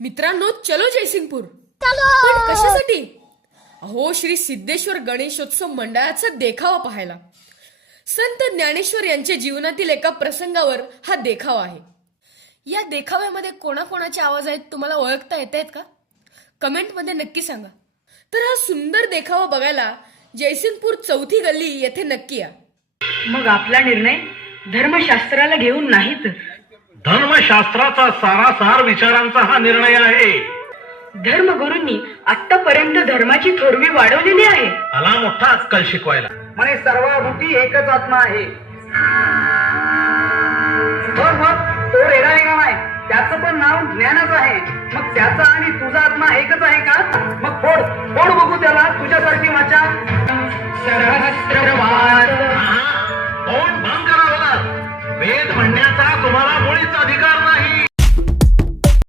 मित्रांनो, चलो जयसिंगपूर. पण कशासाठी? अहो, श्री सिद्धेश्वर गणेशोत्सव मंडळाचा देखावा पाहायला. संत ज्ञानेश्वर यांच्या जीवनातील एका प्रसंगावर हा देखावा आहे. या देखाव्यामध्ये कोणाकोणाचे आवाज आहेत तुम्हाला ओळखता येत आहेत का? कमेंटमध्ये नक्की सांगा. तर हा सुंदर देखावा बघायला जयसिंगपूर चौथी गल्ली येथे नक्की या. मग आपला निर्णय धर्मशास्त्राला घेऊन नाहीत. धर्मशास्त्राचा सारासार विचारांचा हा निर्णय आहे. धर्मगुरूंनी आतापर्यंत धर्माची थोरवी वाढवलेली आहे. आला मोठा अक्कल शिकवायला. म्हणे सर्वभूती एकच आत्मा आहे. मग तो रेगा नाही, त्याचं पण नाव ज्ञानच आहे. मग त्याचा आणि तुझा आत्मा एकच आहे का? मग फोड बघू त्याला तुझ्यासारखी वाचा. तोंड बंद करा. वेद म्हणण्याचा तुम्हाला मुळीच अधिकार